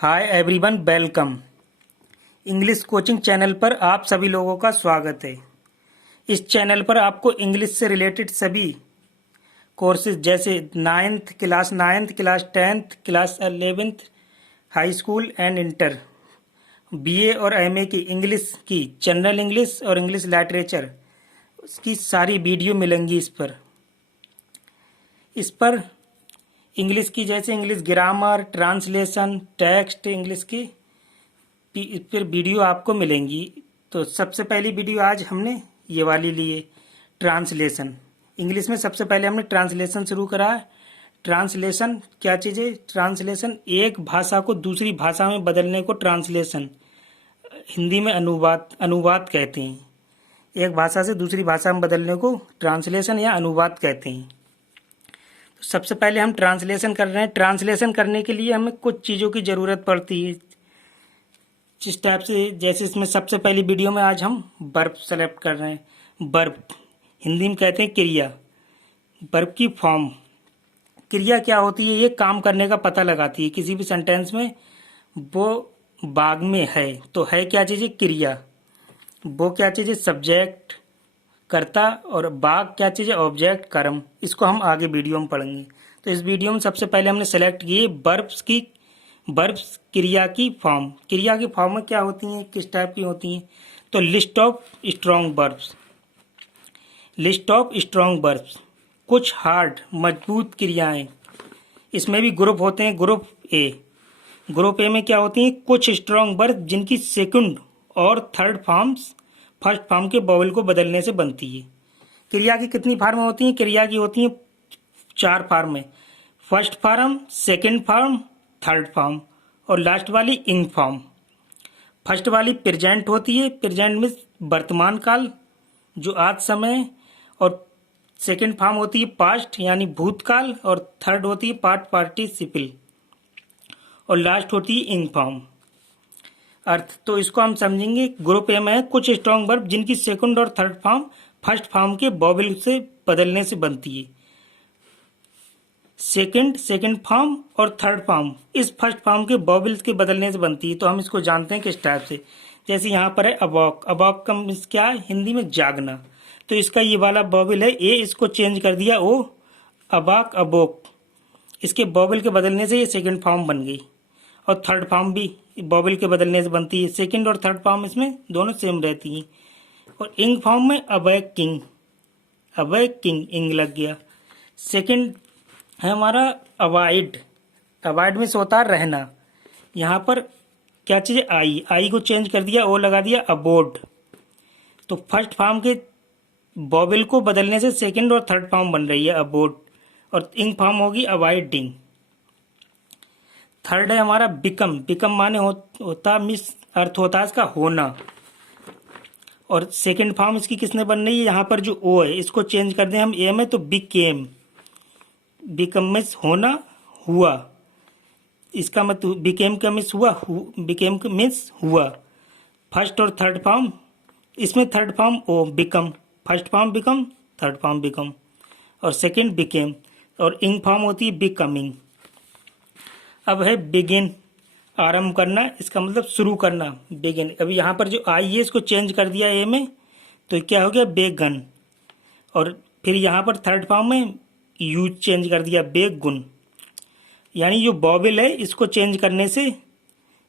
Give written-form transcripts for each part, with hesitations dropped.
Hi everyone, welcome. English coaching channel पर आप सभी लोगों का स्वागत है। इस चैनल पर आपको इंग्लिश से रिलेटेड सभी कोर्सेज जैसे ninth class, 10th class, 11th, high school and inter, BA और एमए की इंग्लिश की, जनरल इंग्लिश और इंग्लिश लिटरेचर, उसकी सारी वीडियो मिलेंगी इस पर इंग्लिश की, जैसे English grammar, translation, text English की फिर वीडियो आपको मिलेंगी। तो सबसे पहली वीडियो आज हमने ये वाली ली है, ट्रांसलेशन। इंग्लिश में सबसे पहले हमने ट्रांसलेशन शुरू करा है। ट्रांसलेशन क्या चीज़ है? ट्रांसलेशन एक भाषा को दूसरी भाषा में बदलने को ट्रांसलेशन, हिंदी में अनुवाद कहते हैं। एक भाषा से दूसरी भाषा में बदलने को ट्रांसलेशन या अनुवाद कहते हैं। तो सबसे पहले हम ट्रांसलेशन कर रहे हैं। ट्रांसलेशन करने के लिए हमें कुछ चीज़ों की ज़रूरत पड़ती है, जिस टाइप से, जैसे इसमें सबसे पहली वीडियो में आज हम वर्ब सेलेक्ट कर रहे हैं। वर्ब हिंदी में कहते हैं क्रिया। वर्ब की फॉर्म, क्रिया क्या होती है? ये काम करने का पता लगाती है। किसी भी सेंटेंस में वो भाग में है, तो है क्या चीज़ है? क्रिया। वो क्या चीज़ है? सब्जेक्ट, कर्ता, और भाग क्या चीज़ है? ऑब्जेक्ट, कर्म। इसको हम आगे वीडियो में पढ़ेंगे। तो इस वीडियो में सबसे पहले हमने सेलेक्ट किए वर्ब्स क्रिया की फॉर्म। क्रिया की फॉर्म में क्या होती हैं, किस टाइप की होती हैं? तो लिस्ट ऑफ स्ट्रॉन्ग वर्ब्स, कुछ हार्ड मजबूत क्रियाएं। इसमें भी ग्रुप होते हैं। ग्रुप ए में क्या होती हैं? कुछ स्ट्रॉन्ग वर्ब जिनकी सेकंड और थर्ड फॉर्म्स फर्स्ट फॉर्म के वोवेल को बदलने से बनती है। क्रिया की कितनी फॉर्म होती हैं? क्रिया की होती हैं 4 फॉर्म में। First form, second form, third form, और लास्ट वाली इंग फॉर्म। फर्स्ट वाली प्रेजेंट होती है। प्रेजेंट में वर्तमान काल, जो आज समय, और सेकंड फॉर्म होती है पास्ट यानी भूतकाल, और थर्ड होती है पास्ट पार्टिसिपल, और लास्ट होती है इंग फॉर्म। अर्थ तो इसको हम समझेंगे। ग्रुप ए में है कुछ स्ट्रॉन्ग वर्ब जिनकी सेकंड और थर्ड फॉर्म फर्स्ट फॉर्म के वोवेल से बदलने से बनती है। सेकंड फॉर्म और थर्ड फॉर्म इस फर्स्ट फॉर्म के वोवेल्स के बदलने से बनती है। तो हम इसको जानते हैं किस टाइप से। जैसे यहाँ पर है अबॉक। अबॉक का मीन्स क्या है? हिंदी में जागना। तो इसका ये वाला वोवेल है ए, इसको चेंज कर दिया ओ, अबाक, अबोक। इसके वोवेल के बदलने से ये सेकंड फॉर्म बन गई। और थर्ड फॉर्म भी वोवेल के बदलने से बनती है। सेकंड और थर्ड फॉर्म इसमें दोनों सेम रहती हैं। और इंग फॉर्म में अबैक किंग, इंग लग गया। सेकंड है हमारा अवॉइड। अवॉइड में होता है रहना। यहाँ पर क्या चीज़ है? आई को चेंज कर दिया, ओ लगा दिया, अबोर्ड। तो फर्स्ट फॉर्म के वोवेल को बदलने से सेकंड और थर्ड फॉर्म बन रही है अबोर्ड, और इंग फॉर्म होगी अवॉइडिंग। थर्ड है हमारा बिकम माने होता मिस अर्थ होता है इसका होना। और सेकंड फॉर्म इसकी किसने बन रही है? यहाँ पर जो ओ है इसको चेंज कर दें हम ए में, तो बिकम मिस होना, हुआ। इसका मतलब बिकेम का मिस हुआ, बिकेम का मिस हुआ। फर्स्ट और थर्ड फॉर्म, इसमें थर्ड फॉर्म ओ become, first form become, third form become, और सेकंड बिकेम, और इंग फॉर्म होती है बिकमिंग। अब है बिगिन, आरंभ करना, इसका मतलब शुरू करना, बिगिन। अभी यहाँ पर जो आई है इसको चेंज कर दिया ए में, तो क्या हो गया? बेगन। और फिर यहाँ पर थर्ड फॉर्म में यू चेंज कर दिया, बेगुन। यानी जो वोवेल है इसको चेंज करने से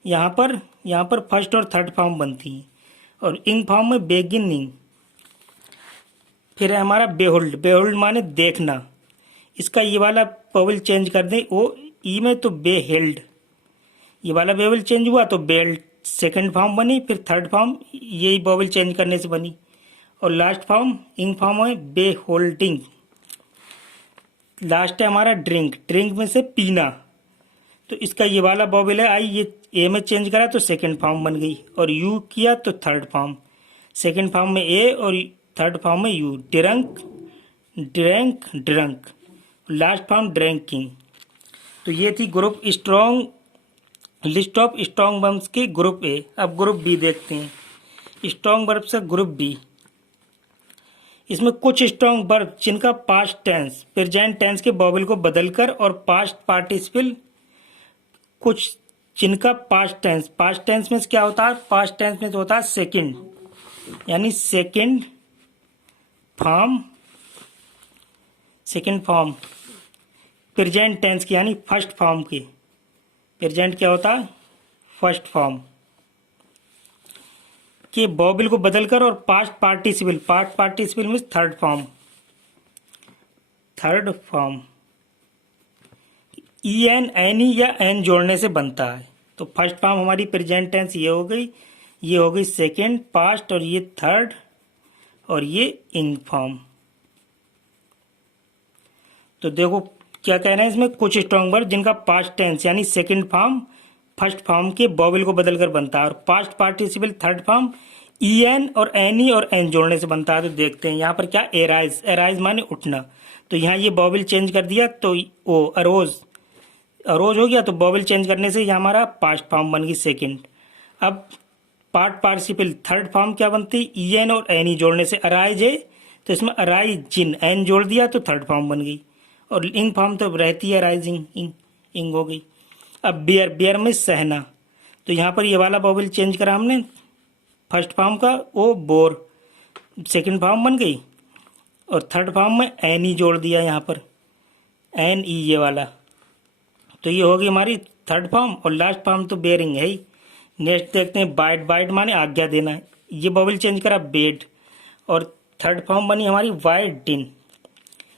यहाँ पर फर्स्ट और थर्ड फॉर्म बनती हैं। और इंग फॉर्म में बेगिनिंग। फिर है हमारा बेहोल्ड माने देखना। इसका ये वाला वोवेल चेंज कर दें ओ ई में, तो बेहेल्ड। ये वाला वोवेल चेंज हुआ तो बेल्ट सेकंड फॉर्म बनी, फिर थर्ड फॉर्म यही वोवेल चेंज करने से बनी, और लास्ट फॉर्म इंग फॉर्म है बेहोल्डिंग। लास्ट है हमारा ड्रिंक में से पीना। तो इसका ये वाला वोवेल है आई, ये ए में चेंज करा तो सेकंड फॉर्म बन गई, और यू किया तो थर्ड फॉर्म। सेकंड फॉर्म में ए और थर्ड फॉर्म में you, drunk, last form drinking. तो ये थी लिस्ट ऑफ स्ट्रॉन्ग वर्ब्स के ग्रुप ए। अब ग्रुप बी देखते हैं। स्ट्रॉन्ग वर्ब से ग्रुप बी, इसमें कुछ स्ट्रॉन्ग वर्ब जिनका पास्ट टेंस प्रेजेंट टेंस के वोवेल को बदलकर और पास्ट पार्टिसिपल कुछ जिनका पास्ट टेंस में क्या होता है, पास्ट टेंस में तो होता है सेकंड, यानी सेकंड फॉर्म प्रेजेंट टेंस की, यानी फर्स्ट फॉर्म की। प्रेजेंट क्या होता है, फर्स्ट फॉर्म के वोवेल को बदलकर, और past participle means third form E N N E या एन जोड़ने से बनता है। तो फर्स्ट फॉर्म हमारी प्रेजेंट टेंस ये हो गई, ये हो गई सेकेंड, पास्ट, और ये थर्ड, और ये इंग फॉर्म। तो देखो क्या कह रहे हैं इसमें, कुछ स्ट्रॉन्ग वर्ड जिनका पास्ट टेंस यानी सेकंड फॉर्म फर्स्ट फॉर्म के वोवेल को बदलकर बनता है, और past participle third form E N और एन ई और एन जोड़ने से बनता है। तो देखते हैं यहाँ पर क्या, एराइज माने उठना। तो यहाँ ये वोवेल चेंज कर दिया तो ओ अरोज हो गया, तो वोवेल चेंज करने से ये हमारा पास्ट फॉर्म बन गई सेकंड। अब पार्ट पार्टिसिपल थर्ड फॉर्म क्या बनती है, ई एन और एन ई जोड़ने से अराइज है, तो इसमें अराइज जिन एन जोड़ दिया तो थर्ड फॉर्म बन गई, और इंग फॉर्म तो रहती है राइजिंग, इंग हो गई। अब बियर में सहना, तो यहाँ पर ये वाला वोवेल चेंज करा हमने फर्स्ट फॉर्म का, ओ बोर सेकंड फॉर्म बन गई, और थर्ड फॉर्म में एन ई जोड़ दिया यहाँ पर, एन ई ये वाला, तो ये होगी हमारी थर्ड फॉर्म, और लास्ट फॉर्म तो बेयरिंग है ही। नेक्स्ट देखते हैं बाइट माने आज्ञा देना, ये वोवेल चेंज करा बेड, और थर्ड फॉर्म बनी हमारी वाइड डिन,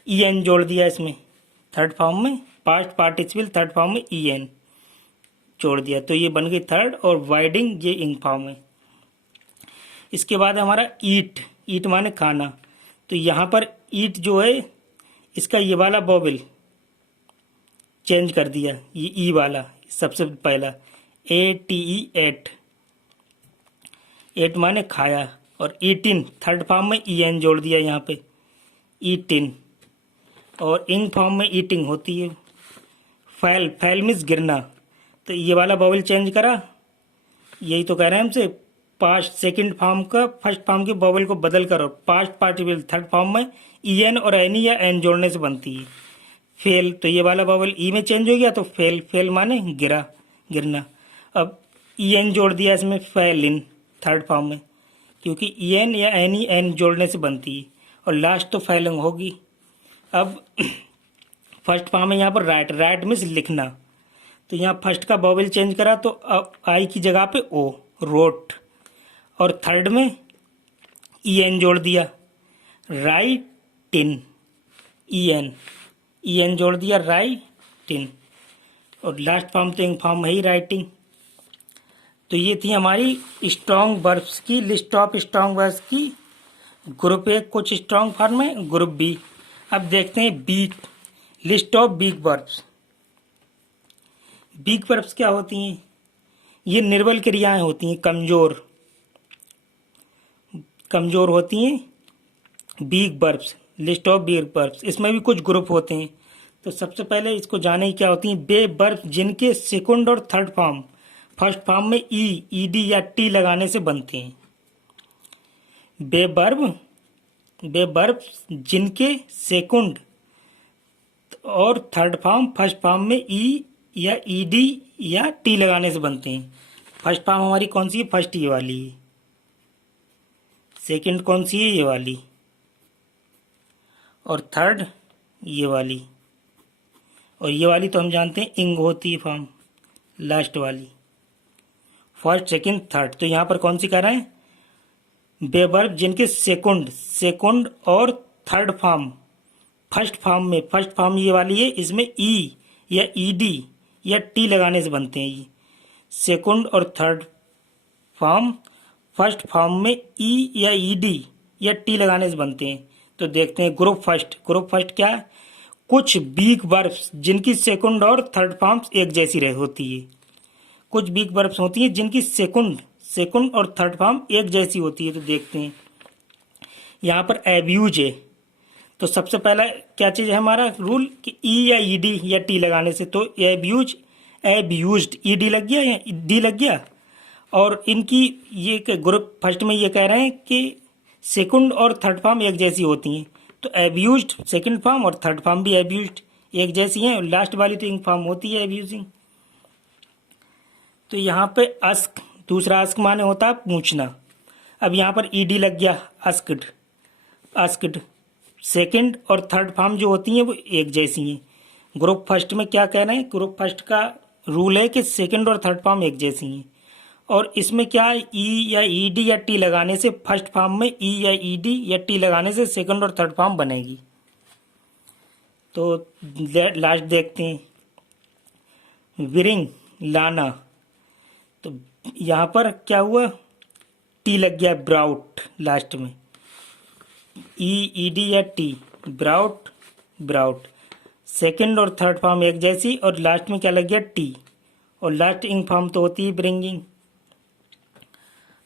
ई एन जोड़ दिया इसमें थर्ड फॉर्म में, पास्ट पार्टिसिपल थर्ड फॉर्म में ई एन जोड़ दिया, तो ये बन गई थर्ड, और वाइडिंग ये इंग फॉर्म है। इसके बाद हमारा ईट माने खाना, तो यहाँ पर ईट जो है इसका ये वाला वोवेल चेंज कर दिया, ये ई वाला सबसे पहला, ए टी ई एट माने खाया, और ईटिन थर्ड फॉर्म में ई एन जोड़ दिया यहाँ पे, ईटिन, और इंग फॉर्म में ईटिंग होती है। फैल मीन्स गिरना, तो ये वाला वोवेल चेंज करा, यही तो कह रहे हैं हमसे, पास्ट सेकंड फॉर्म का फर्स्ट फॉर्म के वोवेल को बदल करो, पास्ट पार्टिसिपल थर्ड फॉर्म में ई एन और एन ई या एन जोड़ने से बनती है। फेल, तो ये वाला वोवेल ई में चेंज हो गया, तो फेल माने गिरना। अब ई एन जोड़ दिया इसमें, फेल इन थर्ड फॉर्म में, क्योंकि ई एन या एन ई एन जोड़ने से बनती है, और लास्ट तो फेलिंग होगी। अब फर्स्ट फॉर्म है यहाँ पर राइट मीन्स लिखना, तो यहाँ फर्स्ट का वोवेल चेंज करा, तो अब आई की जगह पे ओ, रोट, और थर्ड में ई एन जोड़ दिया, राइटिन, ई एन जोड़ दिया, राइटिन, और लास्ट फॉर्म तो इंग फॉर्म है ही, राइटिंग। तो ये थी हमारी स्ट्रॉन्ग वर्ब्स की लिस्ट ऑफ स्ट्रॉन्ग वर्ब्स की। ग्रुप ए कुछ स्ट्रॉन्ग फॉर्म है, ग्रुप बी। अब देखते हैं weak, list of weak verbs. Weak verbs क्या होती हैं, ये निर्बल क्रियाएं होती हैं, कमजोर होती हैं weak verbs, list of weak verbs. इसमें भी कुछ ग्रुप होते हैं, तो सबसे पहले इसको जाने क्या होती हैं, वे वर्ब जिनके सेकंड और थर्ड फॉर्म फर्स्ट फॉर्म में ई, ईडी या टी लगाने से बनते हैं। वे वर्ब जिनके सेकंड और थर्ड फॉर्म फर्स्ट फॉर्म में ई या ईडी या टी लगाने से बनते हैं। फर्स्ट फॉर्म हमारी कौन सी है, फर्स्ट ये वाली है, सेकंड कौन सी है, ये वाली, और थर्ड ये वाली, और ये वाली तो हम जानते हैं इंग होती है फॉर्म, लास्ट वाली, फर्स्ट सेकंड थर्ड। तो यहाँ पर कौन सी कह रहे हैं, वे वर्ब जिनके सेकंड और थर्ड फॉर्म फर्स्ट फॉर्म ये वाली है, इसमें ई या ईडी या टी लगाने से बनते हैं। ये सेकंड और थर्ड फॉर्म फर्स्ट फॉर्म में ई या ईडी या टी लगाने से बनते हैं। तो देखते हैं ग्रुप फर्स्ट क्या है, कुछ वीक वर्ब्स जिनकी सेकंड और थर्ड फॉर्म्स एक जैसी होती है। कुछ वीक वर्ब्स होती हैं जिनकी सेकंड और थर्ड फॉर्म एक जैसी होती है। तो देखते हैं यहाँ पर एब्यूज है, तो सबसे पहला क्या चीज़ है हमारा रूल कि ई या ईडी या टी लगाने से, तो एब्यूज्ड ईडी लग गया या डी लग गया, और इनकी ये ग्रुप फर्स्ट में ये कह रहे हैं कि सेकंड और थर्ड फॉर्म एक जैसी होती हैं, तो एब्यूज्ड सेकंड फॉर्म और थर्ड फॉर्म भी एब्यूज्ड एक जैसी हैं, और लास्ट वाली तो इंग फॉर्म होती है एब्यूजिंग। तो यहाँ पे अस्क, दूसरा अस्क माने होता है पूछना। अब यहाँ पर ईडी लग गया, अस्क्ड, अस्क्ड। सेकंड और थर्ड फॉर्म जो होती हैं वो एक जैसी हैं। ग्रुप फर्स्ट में क्या कह रहे हैं, ग्रुप फर्स्ट का रूल है कि सेकंड और थर्ड फॉर्म एक जैसी हैं। और इसमें क्या है, ई या ईडी या टी लगाने से फर्स्ट फॉर्म में ई या ईडी या टी लगाने से सेकंड और थर्ड फॉर्म बनेगी। तो लास्ट देखते हैं, विरिंग, लाना। तो यहाँ पर क्या हुआ, टी लग गया, ब्राउट लास्ट में, ई ईडी या टी, ब्राउट, ब्राउट। सेकंड और थर्ड फॉर्म एक जैसी, और लास्ट में क्या लग गया, टी, और लास्ट इंग फॉर्म तो होती है ब्रिंगिंग।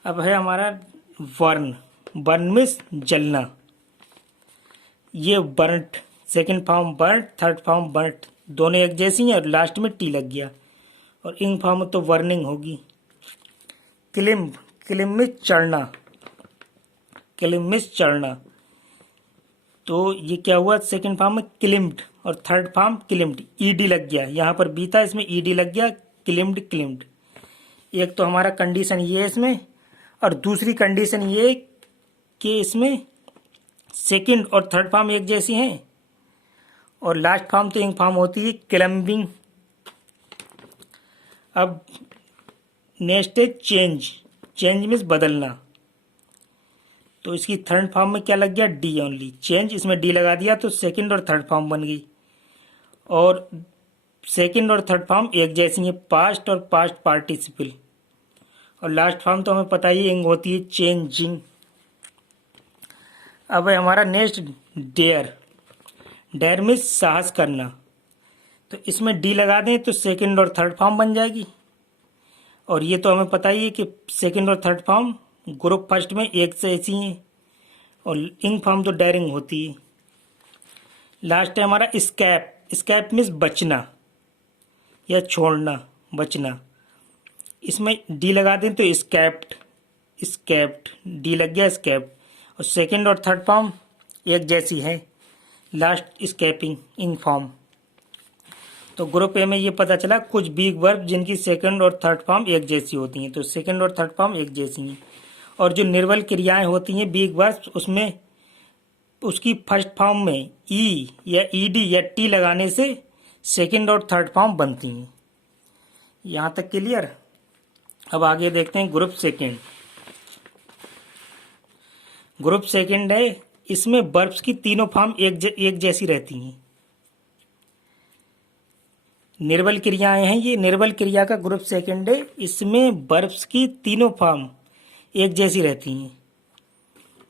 अब है हमारा वर्न, बर्न मीन्स जलना। ये burnt, second form burnt, third form burnt, दोनों एक जैसी हैं, और लास्ट में टी लग गया, और इंग फॉर्म तो वर्निंग होगी। क्लिम्ब, क्लिम्ब में चढ़ना, क्लिम्ब में चढ़ना। तो ये क्या हुआ, सेकंड फॉर्म में क्लिम्ड और थर्ड फॉर्म क्लिम्ड, ईडी लग गया, यहाँ पर बी था इसमें ईडी लग गया, क्लिम्ड, क्लिम्ड। एक तो हमारा कंडीशन ये है इसमें, और दूसरी कंडीशन ये कि इसमें सेकंड और थर्ड फॉर्म एक जैसी हैं, और लास्ट फॉर्म तो इंग फॉर्म होती है क्लम्बिंग। अब नेक्स्ट है चेंज, चेंज मीन्स बदलना। तो इसकी थर्ड फॉर्म में क्या लग गया, डी ओनली, चेंज, इसमें डी लगा दिया तो सेकंड और थर्ड फॉर्म बन गई। और सेकंड और थर्ड फॉर्म एक जैसी हैं, पास्ट और पास्ट पार्टिसिपल। और लास्ट फॉर्म तो हमें पता ही इंग होती है चेंजिंग। अब है हमारा नेक्स्ट डेयर, डेयर मीन्स साहस करना। तो इसमें डी लगा दें तो सेकंड और थर्ड फॉर्म बन जाएगी। और ये तो हमें पता ही है कि सेकंड और थर्ड फॉर्म ग्रुप फर्स्ट में एक से ऐसी हैं, और इंग फॉर्म तो डेयरिंग होती है। लास्ट है हमारा स्कैप, स्कैप मीन्स बचना या छोड़ना, बचना। इसमें डी लगा दें तो स्कैप्ड, स्कैप्ड, डी लग गया, स्कैप्ड। और सेकंड और थर्ड फॉर्म एक जैसी है, लास्ट स्कैपिंग, इंग फॉर्म। तो ग्रुप ए में ये पता चला कुछ बिग वर्ब जिनकी सेकंड और थर्ड फॉर्म एक जैसी होती हैं। तो सेकंड और थर्ड फॉर्म एक जैसी हैं। और जो निर्बल क्रियाएं होती हैं बिग वर्ब, उसमें उसकी फर्स्ट फॉर्म में ई या ईडी या टी लगाने से सेकंड और थर्ड फॉर्म बनती हैं। यहाँ तक क्लियर। अब आगे देखते हैं ग्रुप सेकंड। ग्रुप सेकंड है, इसमें वर्ब्स की तीनों फॉर्म एक जैसी रहती हैं। निर्बल क्रियाएं हैं, ये निर्बल क्रिया का ग्रुप सेकंड है। इसमें वर्ब्स की तीनों फॉर्म एक जैसी रहती हैं।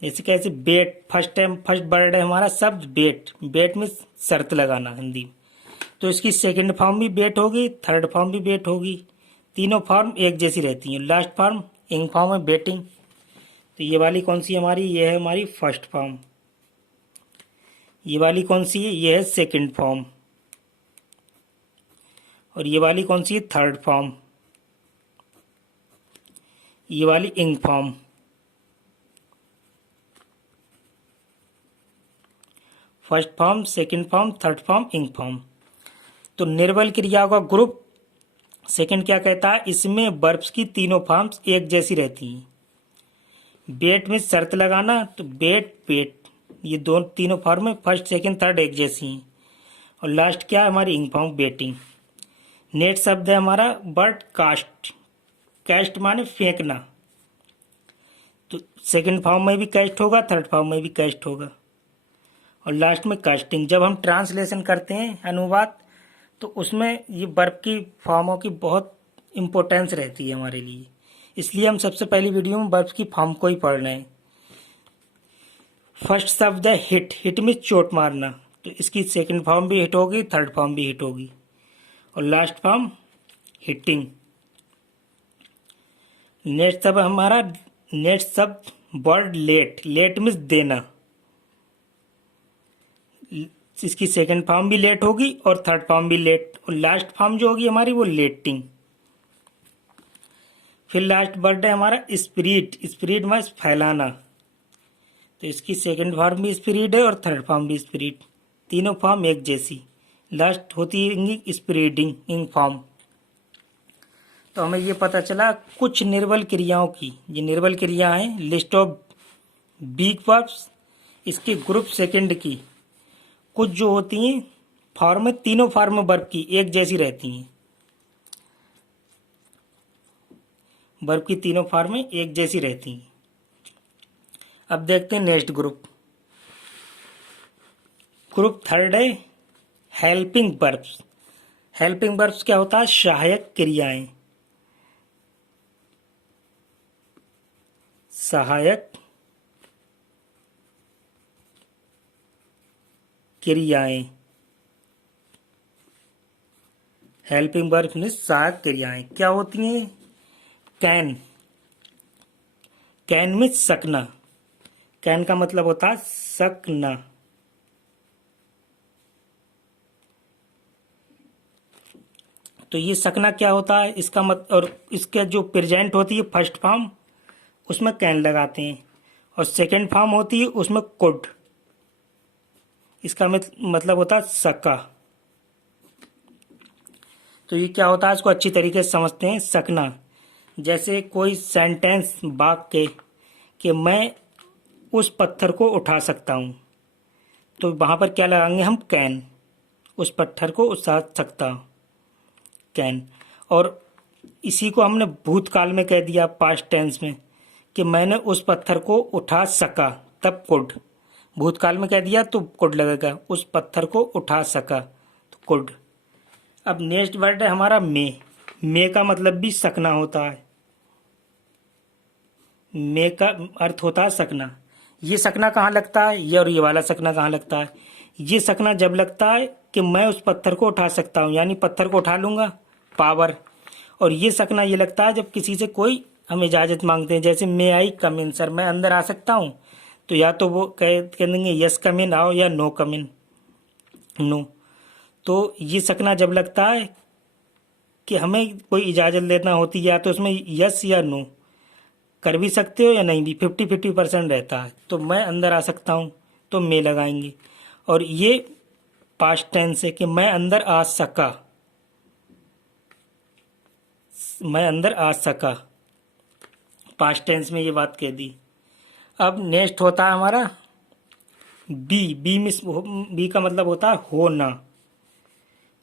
जैसे कैसे, बेट, फर्स्ट वर्ड है हमारा शब्द बेट, बेट में शर्त लगाना हिंदी में। तो इसकी सेकंड फॉर्म भी बेट होगी, थर्ड फॉर्म भी बेट होगी, तीनों फॉर्म एक जैसी रहती हैं। लास्ट फॉर्म इंग फॉर्म है बेटिंग। तो ये वाली कौन सी हमारी, ये है हमारी फर्स्ट फॉर्म। ये वाली कौन सी है, ये है सेकंड फॉर्म। और ये वाली कौन सी है, थर्ड फॉर्म। ये वाली इंग form. First form, second form, third form, इंग फॉर्म। तो निर्बल क्रियाओं का ग्रुप सेकंड क्या कहता है, इसमें वर्ब्स की तीनों फॉर्म्स एक जैसी रहती हैं। बेट में शर्त लगाना, तो बेट, बेट, ये तीनों फॉर्म में फर्स्ट सेकंड थर्ड एक जैसी हैं। और लास्ट क्या है हमारी इंग फॉर्म, बेटिंग। नेक्स्ट शब्द है हमारा बर्ड कास्ट, कैस्ट माने फेंकना। तो सेकंड फॉर्म में भी कैस्ट होगा, थर्ड फॉर्म में भी कैस्ट होगा, और लास्ट में कास्टिंग। जब हम ट्रांसलेशन करते हैं, अनुवाद, तो उसमें ये वर्ब की फॉर्मों की बहुत इंपॉर्टेंस रहती है हमारे लिए। इसलिए हम सबसे पहली वीडियो में वर्ब की फॉर्म को ही पढ़ रहे हैं। फर्स्ट शब्द है हिट, हिट में चोट मारना। तो इसकी सेकंड फॉर्म भी हिट होगी, थर्ड फॉर्म भी हिट होगी, और लास्ट फॉर्म हिटिंग। नेक्स्ट शब्द हमारा, नेक्स्ट शब्द वर्ड लेट, लेट मीन्स देना। इसकी सेकंड फॉर्म भी लेट होगी और थर्ड फॉर्म भी लेट, और लास्ट फॉर्म जो होगी हमारी वो लेटिंग। फिर लास्ट वर्ड है हमारा स्प्रीड, स्प्रीड मीन्स फैलाना। तो इसकी सेकंड फॉर्म भी स्प्रीड है और थर्ड फॉर्म भी स्प्रीड, तीनों फॉर्म एक जैसी। लास्ट होती है स्प्रेडिंग, इंग फॉर्म। तो हमें ये पता चला कुछ निर्बल क्रियाओं की, ये निर्बल क्रिया हैं, लिस्ट ऑफ वीक वर्ब्स, इसके ग्रुप सेकंड की, कुछ जो होती हैं फॉर्म, तीनों फॉर्म वर्ब की एक जैसी रहती हैं, वर्ब की तीनों फॉर्म एक जैसी रहती हैं। अब देखते हैं नेक्स्ट ग्रुप। ग्रुप थर्ड है हेल्पिंग वर्ब्स। हेल्पिंग वर्ब्स क्या होता है? सहायक क्रियाएं, सहायक क्रियाएं। हेल्पिंग वर्ब्स में सहायक क्रियाएं क्या होती हैं? कैन, कैन में सकना, कैन का मतलब होता है सकना। तो ये सकना क्या होता है? इसका मत, और इसका जो प्रेजेंट होती है फर्स्ट फॉर्म, उसमें कैन लगाते हैं, और सेकंड फॉर्म होती है उसमें कुड, इसका मतलब होता है सका। तो ये क्या होता है, इसको अच्छी तरीके से समझते हैं। सकना, जैसे कोई सेंटेंस वाक्य कि मैं उस पत्थर को उठा सकता हूँ, तो वहाँ पर क्या लगाएंगे हम? कैन, उस पत्थर को उठा सकता, कैन। और इसी को हमने भूतकाल में कह दिया पास्ट टेंस में कि मैंने उस पत्थर को उठा सका, तब कुड। भूतकाल में कह दिया तो कुड लगेगा, उस पत्थर को उठा सका तो कुड। अब नेक्स्ट वर्ड है हमारा मे। मे का मतलब भी सकना होता है, मे का अर्थ होता है सकना। ये सकना कहाँ लगता है? ये और ये वाला सकना कहाँ लगता है? ये सकना जब लगता है कि मैं उस पत्थर को उठा सकता हूँ, यानी पत्थर को उठा लूंगा, पावर। और ये सकना ये लगता है जब किसी से कोई हम इजाज़त मांगते हैं, जैसे मे आई कम इन, सर मैं अंदर आ सकता हूँ, तो या तो वो कह देंगे यस कम इन आओ, या नो कम इन नो। तो ये सकना जब लगता है कि हमें कोई इजाज़त लेना होती है, या तो उसमें यस या नो कर भी सकते हो या नहीं भी, 50-50% रहता है, तो मैं अंदर आ सकता हूँ तो मैं लगाएंगे। और ये पास्ट टेंस है कि मैं अंदर आ सका, मैं अंदर आ सका, पास्ट टेंस में ये बात कह दी। अब नेक्स्ट होता है हमारा बी। बी में बी का मतलब होता है होना,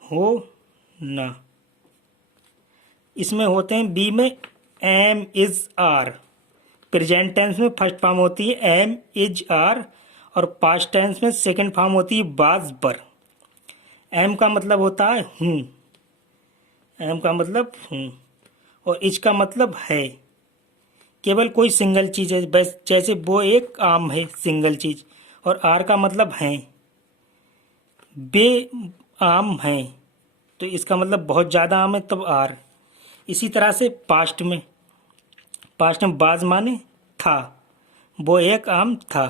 हो ना। इसमें होते हैं बी में am, is, are. Present tense में फर्स्ट फॉर्म होती है एम, इज, आर, और पास्ट टेंस में सेकंड फॉर्म होती है बाज, बर। एम का मतलब होता है हूँ, एम का मतलब हूँ, और इज का मतलब है, केवल कोई सिंगल चीज है, बस जैसे वो एक आम है, सिंगल चीज। और आर का मतलब है, बे आम है, तो इसका मतलब बहुत ज़्यादा आम है, तब आर। इसी तरह से पास्ट में बाज माने था, वो एक आम था।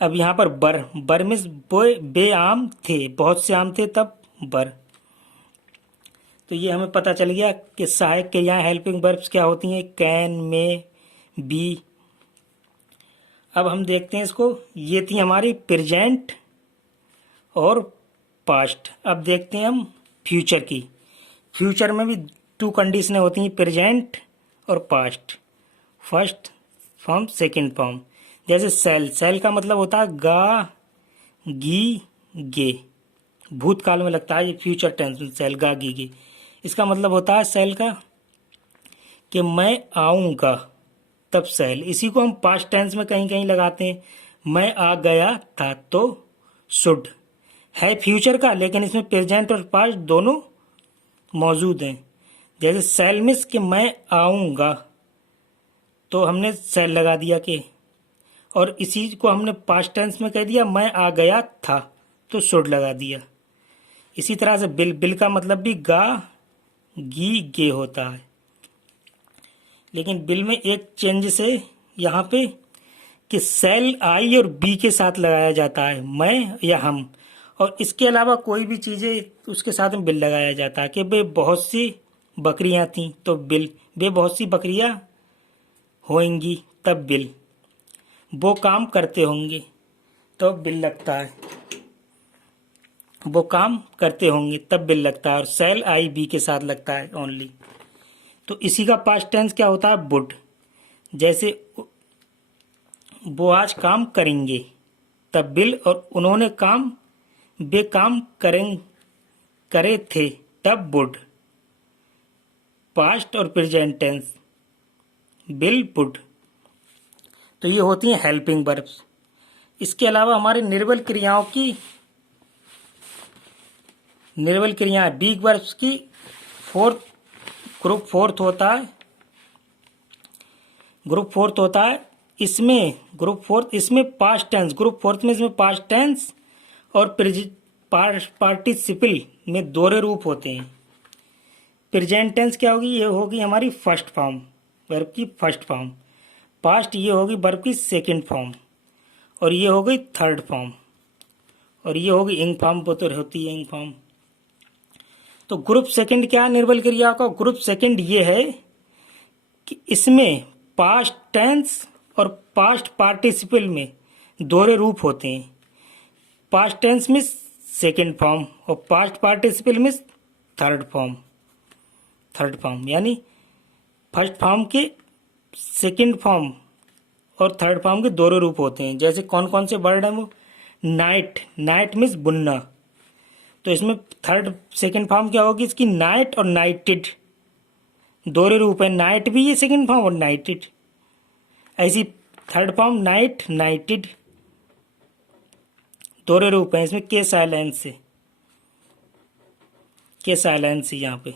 अब यहाँ पर बर, बर में वो बे आम थे, बहुत से आम थे, तब बर। तो ये हमें पता चल गया कि सहायक के यहाँ हेल्पिंग वर्ब्स क्या होती हैं, कैन, मे, बी। अब हम देखते हैं इसको, ये थी हमारी प्रेजेंट और पास्ट। अब देखते हैं हम फ्यूचर की। फ्यूचर में भी 2 कंडीशनें होती हैं, प्रेजेंट और past, first form second form. जैसे सेल, सेल का मतलब होता है गा, गी, गे, भूतकाल में लगता है, ये फ्यूचर टेंस में सेल, गा, गी, गे। इसका मतलब होता है सेल का कि मैं आऊँगा, तब सेल। इसी को हम पास्ट टेंस में कहीं कहीं लगाते हैं, मैं आ गया था, तो शुड है फ्यूचर का, लेकिन इसमें प्रेजेंट और पास्ट दोनों मौजूद हैं। जैसे सेल मिस कि मैं आऊँगा, तो हमने सेल लगा दिया कि, और इसी को हमने पास्ट टेंस में कह दिया मैं आ गया था, तो शुड लगा दिया। इसी तरह से बिल, बिल का मतलब भी गा, गी, गे होता है, लेकिन बिल में एक चेंज से यहाँ पे कि सेल आई और बी के साथ लगाया जाता है, मैं या हम, और इसके अलावा कोई भी चीज़ें उसके साथ में बिल लगाया जाता है। कि वे बहुत सी बकरियां थीं, तो बिल, वे बहुत सी बकरियां होंगी, तब बिल, वो काम करते होंगे, तो बिल लगता है, वो काम करते होंगे तब बिल लगता है, और सेल आई बी के साथ लगता है ओनली। तो इसी का पास्ट टेंस क्या होता है? वुड। जैसे वो आज काम करेंगे, तब विल, और उन्होंने काम, वे काम करे थे, तब वुड। पास्ट और प्रेजेंट टेंस, विल, वुड। तो ये होती हैं हेल्पिंग वर्ब्स। इसके अलावा हमारे निर्बल क्रियाओं की, निर्बल क्रियाएं बीग वर्ब्स की ग्रुप फोर्थ होता है। इसमें पास्ट टेंस, ग्रुप फोर्थ में इसमें पास्ट टेंस और पार्टिसिपल में दोहरे रूप होते हैं। प्रेजेंट टेंस क्या होगी? ये होगी हमारी फर्स्ट फॉर्म, वर्ब की फर्स्ट फॉर्म। पास्ट ये होगी वर्ब की सेकंड फॉर्म, और ये हो गई थर्ड फॉर्म, और ये होगी इंग फॉर्म, वो तो होती है इंग फॉर्म। तो ग्रुप सेकंड क्या है निर्बल क्रिया का? ग्रुप सेकंड ये है कि इसमें पास्ट टेंस और पास्ट पार्टिसिपल में दोहरे रूप होते हैं। पास्ट टेंस में सेकंड फॉर्म और पास्ट पार्टिसिपल में थर्ड फॉर्म, यानी फर्स्ट फॉर्म के सेकंड फॉर्म और थर्ड फॉर्म के दोहरे रूप होते हैं। जैसे कौन कौन से वर्ड है वो? नाइट मीन्स बुनना, तो इसमें सेकंड फॉर्म क्या होगी इसकी? नाइट और नाइटेड, दोहरे रूप है। नाइट भी ये सेकंड फॉर्म और नाइटेड। ऐसी थर्ड फॉर्म नाइट, नाइटेड, दोहरे रूप है। इसमें के साइलेंस है यहाँ पे,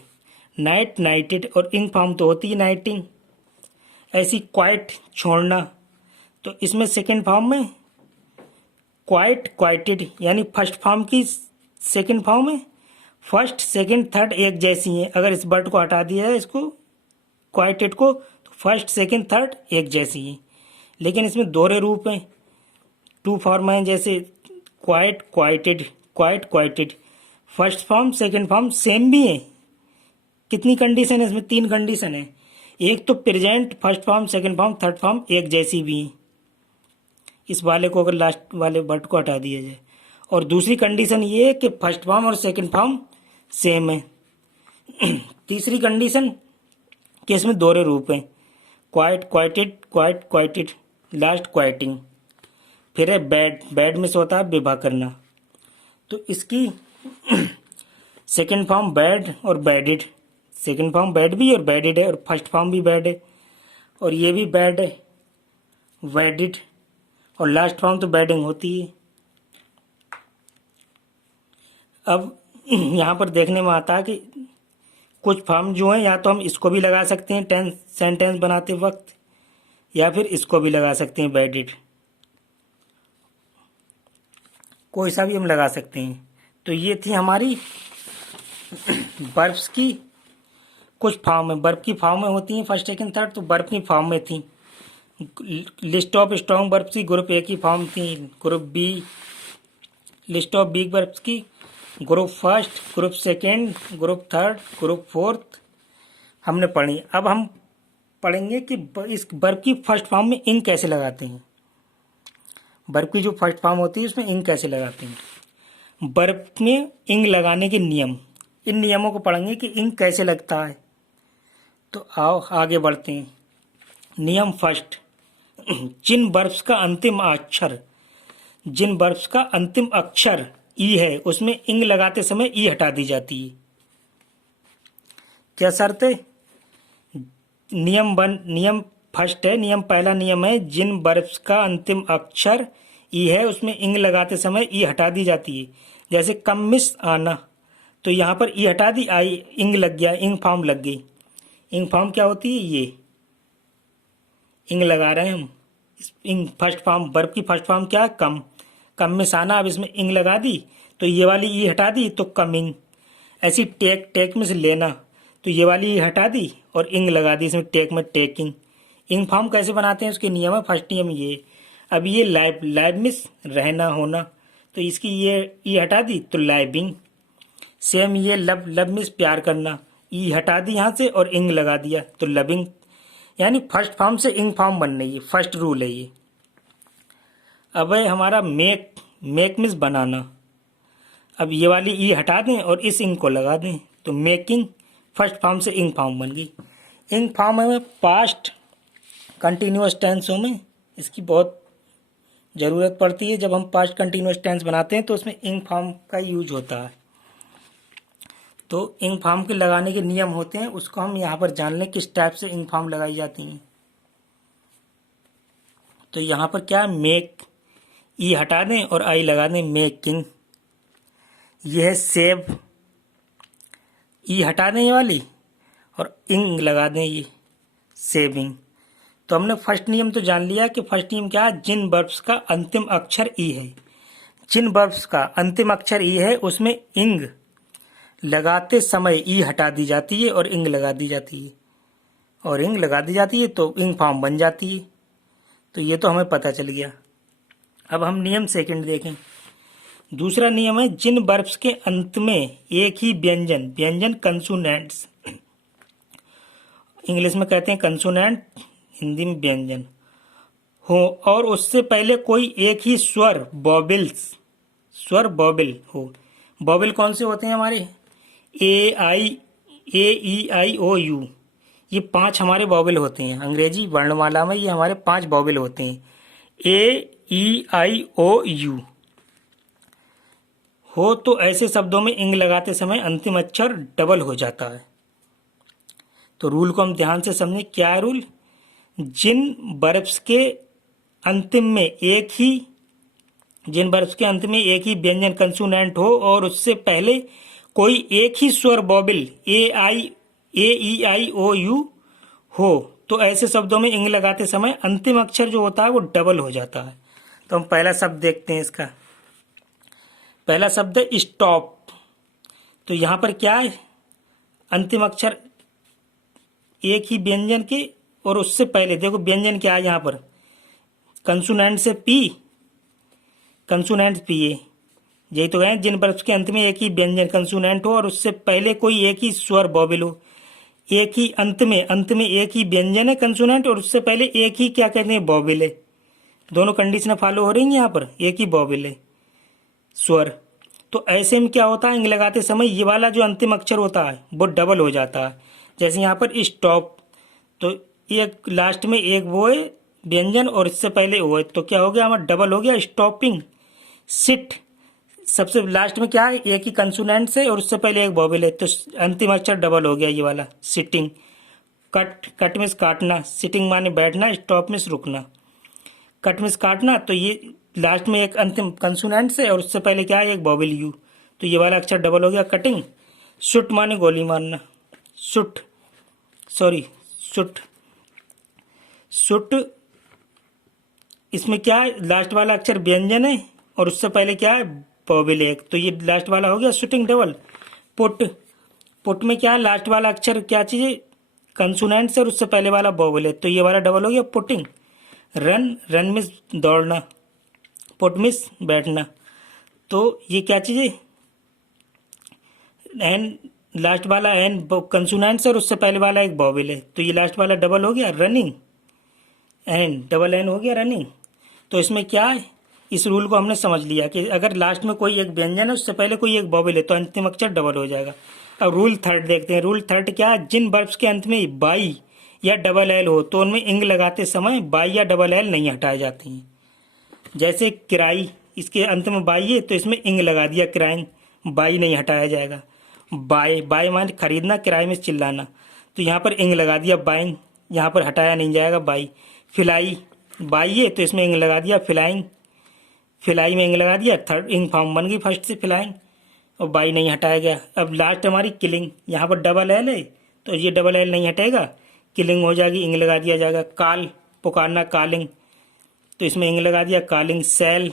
नाइट, नाइटेड, और इंग फॉर्म तो होती है नाइटिंग। ऐसी क्वाइट, छोड़ना, तो इसमें सेकंड फॉर्म में क्वाइट, क्वाइटेड, यानी फर्स्ट फॉर्म की सेकंड फॉर्म में फर्स्ट, सेकंड, थर्ड एक जैसी है। अगर इस वर्ड को हटा दिया है, इसको क्वाइटेड को, तो फर्स्ट, सेकंड, थर्ड एक जैसी है। लेकिन इसमें दोहरे रूप हैं, टू फॉर्म हैं, जैसे quiet, quieted. First form second form same भी है। कितनी कंडीशन है इसमें? 3 कंडीशन है। एक तो present, first form, second form, third form एक जैसी भी है, इस वाले को अगर लास्ट वाले वर्ड को हटा दिया जाए। और दूसरी कंडीशन ये है कि फर्स्ट फॉर्म और सेकंड फॉर्म सेम है। तीसरी कंडीशन कि इसमें दोहरे रूप हैं, क्वाइट, क्वाइटेड, लास्ट क्वाइटिंग। फिर है बैड में से होता है विवाह करना, तो इसकी सेकंड फॉर्म बैड और बैडेड, सेकंड फॉर्म बैड भी और बैडेड है, और फर्स्ट फॉर्म भी बैड है, और ये भी बैड है, बैडेड, और लास्ट फॉर्म तो बैडिंग होती है। अब यहाँ पर देखने में आता है कि कुछ फॉर्म जो है, या तो हम इसको भी लगा सकते हैं सेंटेंस बनाते वक्त, या फिर इसको भी लगा सकते हैं बैडेड, कोई सा भी हम लगा सकते हैं। तो ये थी हमारी वर्ब्स की कुछ फॉर्म में। वर्ब की फॉर्म में होती हैं फर्स्ट, सेकंड, थर्ड, तो वर्ब की फॉर्म में थी। लिस्ट ऑफ स्ट्रॉन्ग वर्ब्स की ग्रुप ए की फॉर्म थी, group B. List of weak verbs की group first, group second, group third, group fourth हमने पढ़ी। अब हम पढ़ेंगे कि इस वर्ब की फर्स्ट फॉर्म में इंग कैसे लगाते हैं। वर्ब की जो फर्स्ट फॉर्म होती है उसमें इंग कैसे लगाते हैं। वर्ब में इंग लगाने के नियम, इन नियमों को पढ़ेंगे कि इंग कैसे लगता है। तो आओ आगे बढ़ते हैं। नियम फर्स्ट, जिन वर्ब्स का अंतिम अक्षर ई है उसमें इंग लगाते समय ई हटा दी जाती है। क्या शर्त है? नियम फर्स्ट है, नियम पहला नियम है, जिन वर्ब्स का अंतिम अक्षर ई है उसमें इंग लगाते समय ई हटा दी जाती है। जैसे कम मिस आना, तो यहाँ पर ई हटा दी, आई इंग लग गया, इंग फॉर्म लग गई। इंग फॉर्म क्या होती है? ये इंग लगा रहे हैं हम। इंग फर्स्ट फॉर्म, वर्ब की फर्स्ट फॉर्म क्या है? कम मिस आना, अब इसमें इंग लगा दी तो ये वाली ई हटा दी तो कमिंग। ऐसी टेक में से लेना, तो ये वाली ई हटा दी और इंग लगा दी इसमें टेक में, टेकिंग। इंग फॉर्म कैसे बनाते हैं उसके नियम है। फर्स्ट नियम ये। अब ये लाइव मिस रहना होना, तो इसकी ये ई हटा दी तो लाइविंग। सेम ये लव मिस प्यार करना, ई हटा दी यहाँ से और इंग लगा दिया तो लविंग। यानी फर्स्ट फॉर्म से इंग फॉर्म बनना, ये फर्स्ट रूल है ये। अब है हमारा मेक मिस बनाना। अब ये वाली ई हटा दें और इस इंग को लगा दें तो मेकिंग, फर्स्ट फॉर्म से इंग फॉर्म बन गई। इंग फॉर्म में पास्ट कंटिन्यूअस टेंसों में इसकी बहुत ज़रूरत पड़ती है। जब हम पास्ट कंटिन्यूअस टेंस बनाते हैं तो उसमें इंग फॉर्म का यूज होता है। तो इंग फॉर्म के लगाने के नियम होते हैं, उसको हम यहाँ पर जान लें किस टाइप से इंग फॉर्म लगाई जाती हैं। तो यहाँ पर क्या है, मेक, ई हटा दें और आई लगा दें, मेकिंग। यह है सेव, ई हटा दें ये वाली और इंग लगा दें, ये सेविंग। तो हमने फर्स्ट नियम तो जान लिया कि फर्स्ट नियम क्या है, जिन वर्ब्स का अंतिम अक्षर ई है, जिन वर्ब्स का अंतिम अक्षर ई है उसमें इंग लगाते समय ई हटा दी जाती है और इंग लगा दी जाती है, और इंग लगा दी जाती है तो इंग फॉर्म बन जाती है। तो ये तो हमें पता चल गया। अब हम नियम सेकंड देखें। दूसरा नियम है, जिन वर्ब्स के अंत में एक ही व्यंजन, व्यंजन कंसोनेंट्स, इंग्लिश में कहते हैं कंसोनेंट, हिंदी में व्यंजन हो, और उससे पहले कोई एक ही स्वर, बॉबिल्स, स्वर बॉबिल हो। बॉबिल कौन से होते हैं हमारे, ए आई, ए ई आई ओ यू, ये 5 हमारे बॉबिल होते हैं। अंग्रेजी वर्णमाला में ये हमारे 5 बॉबिल होते हैं, ए ई आई ओ यू हो। तो ऐसे शब्दों में इंग लगाते समय अंतिम अक्षर डबल हो जाता है। तो रूल को हम ध्यान से समझें। क्या है रूल, जिन वर्ब्स के अंतिम में एक ही, जिन वर्ब्स के अंत में एक ही व्यंजन कंसोनेंट हो और उससे पहले कोई एक ही स्वर बॉबिल, ए ई आई ओ यू हो, तो ऐसे शब्दों में इंग लगाते समय अंतिम अक्षर जो होता है वो डबल हो जाता है। तो हम पहला शब्द देखते हैं। इसका पहला शब्द है स्टॉप। तो यहां पर क्या है, अंतिम अक्षर एक ही व्यंजन के और उससे पहले देखो व्यंजन क्या है, यहां पर कंसोनेंट से पी, कंसोनेंट पी है, यही तो है। जिन वर्ब्स के अंत में एक ही व्यंजन कंसोनेंट हो और उससे पहले कोई एक ही स्वर बॉबिल हो, एक ही अंत में एक ही व्यंजन है कंसोनेंट और उससे पहले एक ही क्या कहते हैं, बॉबिल है। दोनों कंडीशन फॉलो हो रही है यहाँ पर, एक ही बॉबिल है, स्वर। तो ऐसे में क्या होता है, इंग लगाते समय ये वाला जो अंतिम अक्षर होता है वो डबल हो जाता है। जैसे यहाँ पर स्टॉप, तो एक लास्ट में एक वो है व्यंजन और इससे पहले वो है, तो क्या हो गया हमारा, डबल हो गया, स्टॉपिंग। सिट, सबसे लास्ट में क्या है, एक ही कंसोनेंट से और उससे पहले एक बॉबिल है, तो अंतिम अक्षर डबल हो गया ये वाला, सिटिंग। कट, कट मीन्स काटना, सिटिंग माने बैठना, स्टॉप मीन्स रुकना, कट मीन्स काटना। तो ये लास्ट में एक अंतिम कंसोनेंट से और उससे पहले क्या है, एक बॉबिल यू, तो ये वाला अक्षर डबल हो गया, कटिंग। शुट माने गोली मारना, शुट, सॉरी शुट, शुट। इसमें क्या है, लास्ट वाला अक्षर व्यंजन है और उससे पहले क्या है, बॉबिल एक, तो ये लास्ट वाला हो गया शूटिंग डबल। पुट, पुट में क्या है, लास्ट वाला अक्षर क्या चीज है, कंसोनेंट से और उससे पहले वाला बॉबिल है, तो ये वाला डबल हो गया, पुटिंग। रन, रन मीन्स दौड़ना, पुट मीन्स बैठना, तो ये क्या चीज है, एन, लास्ट वाला एन कंसोनेंट से और उससे पहले वाला एक बॉबिल है, तो ये लास्ट वाला डबल हो गया, रनिंग, एन डबल एन हो गया, रनिंग। तो इसमें क्या है, इस रूल को हमने समझ लिया कि अगर लास्ट में कोई एक व्यंजन है उससे पहले कोई एक बॉबिल है तो अंतिम अक्षर डबल हो जाएगा। अब रूल थर्ड देखते हैं। रूल थर्ड क्या है, जिन वर्ब्स के अंत में बाई या डबल एल हो तो उनमें इंग लगाते समय बाई या डबल एल नहीं हटाए जाते हैं। जैसे किराई, इसके अंत में बाई है तो इसमें इंग लगा दिया, किराइन, बाई नहीं हटाया जाएगा। बाय, बाय मान खरीदना, किराए में चिल्लाना, तो यहाँ पर इंग लगा दिया, बाइंग, यहाँ पर हटाया नहीं जाएगा बाई। फिलाई, बाई है तो इसमें इंग लगा दिया, फिलाइंग, फिलाई में इंग लगा दिया, थर्ड इंग फॉर्म बन गई फर्स्ट से, फिलाइंग, और बाई नहीं हटाया गया। अब लास्ट हमारी किलिंग, यहाँ पर डबल एल है तो ये डबल एल नहीं हटेगा, किलिंग हो जाएगी, इंग लगा दिया जाएगा। काल, पुकारना, कालिंग, तो इसमें इंग लगा दिया, कालिंग। सेल,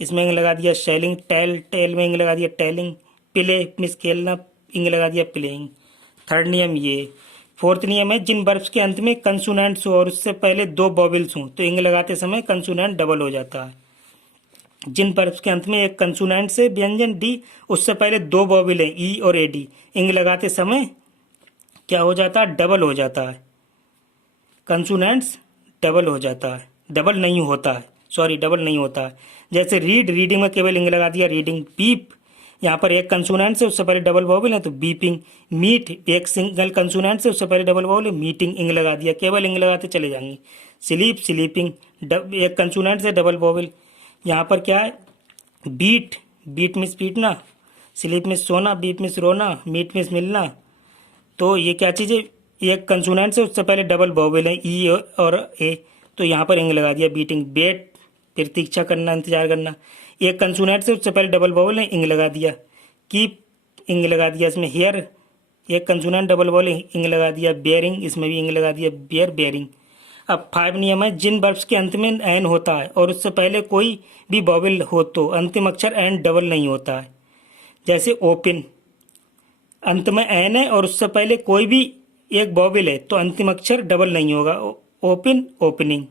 इसमें इंग लगा दिया, सेलिंग। टेल, टेल में इंग लगा दिया, टेलिंग। प्ले मीन्स खेलना, इंग लगा दिया, प्लेइंग। थर्ड नियम ये। फोर्थ नियम है, जिन वर्ब्स के अंत में कंसोनेंट्स हो और उससे पहले 2 बॉबिल्स हों तो इंग लगाते समय कंसोनेंट डबल हो जाता है। जिन वर्ब्स के अंत में एक कंसोनेंट से व्यंजन डी, उससे पहले 2 बॉबिल हैं, ई और एडी, इंग लगाते समय क्या हो जाता है, डबल हो जाता है, कंसोनेंट्स डबल हो जाता है, डबल नहीं होता है, सॉरी डबल नहीं होता है। जैसे रीड, रीडिंग में केवल इंग लगा दिया, रीडिंग। बीप, यहाँ पर एक कंसोनेंट से उससे पहले डबल वॉवल है तो बीपिंग। मीट एक सिंगल कंसोनेंट से उससे पहले डबल वॉवल है, मीटिंग इंग लगा दिया, केवल इंग लगाते चले जाएंगे। स्लीप स्लीपिंग एक कंसोनेंट से डबल वॉवल। यहाँ पर क्या है, बीट बीट मीन्स पीटना, स्लीप मीन्स सोना, बीट मीन्स रोना, मीट मीन्स मिलना। तो ये क्या चीज़ है, एक कंसोनेंट से उससे पहले डबल वॉवल है ई और ए, तो यहाँ पर इंग लगा दिया बीटिंग। वेट प्रतीक्षा करना, इंतजार करना, एक कंसोनेंट से उससे पहले डबल वॉवल है इंग लगा दिया। कीप इंग लगा दिया इसमें। हेयर एक कंसोनेंट डबल वॉवल इंग लगा दिया। बेयरिंग इसमें भी इंग लगा दिया, बेयर बेयरिंग। अब 5 नियम है, जिन वर्ब्स के अंत में एन होता है और उससे पहले कोई भी वॉवल हो तो अंतिम अक्षर एन डबल नहीं होता है। जैसे ओपन, अंत में एन है और उससे पहले कोई भी एक वॉवल है तो अंतिम अक्षर डबल नहीं होगा। ओपन ओपनिंग,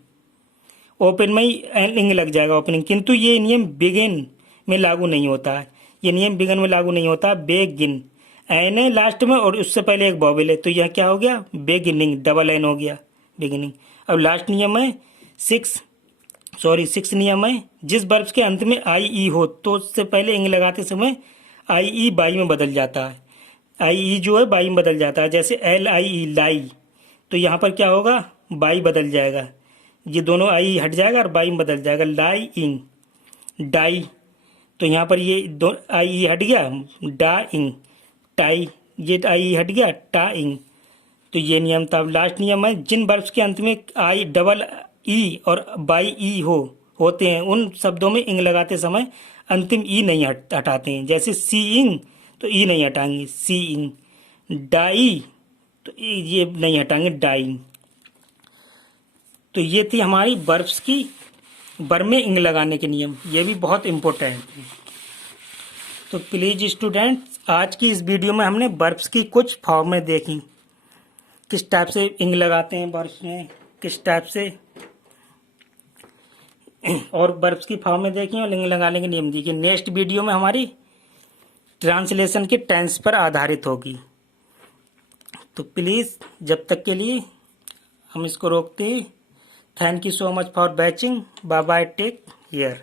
ओपन में ही इंग लग जाएगा ओपनिंग। किंतु ये नियम बिगिन में लागू नहीं होता है, ये नियम बिगिन में लागू नहीं होता। बेगिन एन है लास्ट में और उससे पहले एक वॉवल है तो यह क्या हो गया, बेगिनिंग, डबल एन हो गया बिगिनिंग। अब लास्ट नियम है सिक्स नियम है, जिस वर्ब्स के अंत में आई ई हो तो उससे पहले इंग लगाते समय आई ई बाई में बदल जाता है। आई ई जो है बाई में बदल जाता है। जैसे एल आई ई लाई, तो यहाँ पर क्या होगा, बाई बदल जाएगा, ये दोनों आई हट जाएगा और बाई में बदल जाएगा। लाई इंग डाई, तो यहाँ पर ये दो आई ई हट गया, डा इंग टाई, ये आई हट गया, टा इंग। तो ये नियम था। लास्ट नियम है, जिन वर्ब्स के अंत में आई डबल ई और बाई ई होते हैं उन शब्दों में इंग लगाते समय अंतिम ई नहीं हटाते हैं। जैसे सी इंग, तो ई नहीं हटाएंगे, सी इंग। डाई, तो ये नहीं हटाएंगे, डाइंग। तो ये थी हमारी वर्ब्स की वर्ब में इंग लगाने के नियम, ये भी बहुत इंपॉर्टेंट है। तो प्लीज स्टूडेंट्स, आज की इस वीडियो में हमने वर्ब्स की कुछ फॉर्में देखी, किस टाइप से इंग लगाते हैं वर्ब्स में, किस टाइप से, और वर्ब्स की फॉर्में देखी और इंग लगाने के नियम देखिए। नेक्स्ट वीडियो में हमारी ट्रांसलेशन के टेंस पर आधारित होगी। तो प्लीज़ जब तक के लिए हम इसको रोकते हैं। Thank you so much for watching. Bye bye, take care.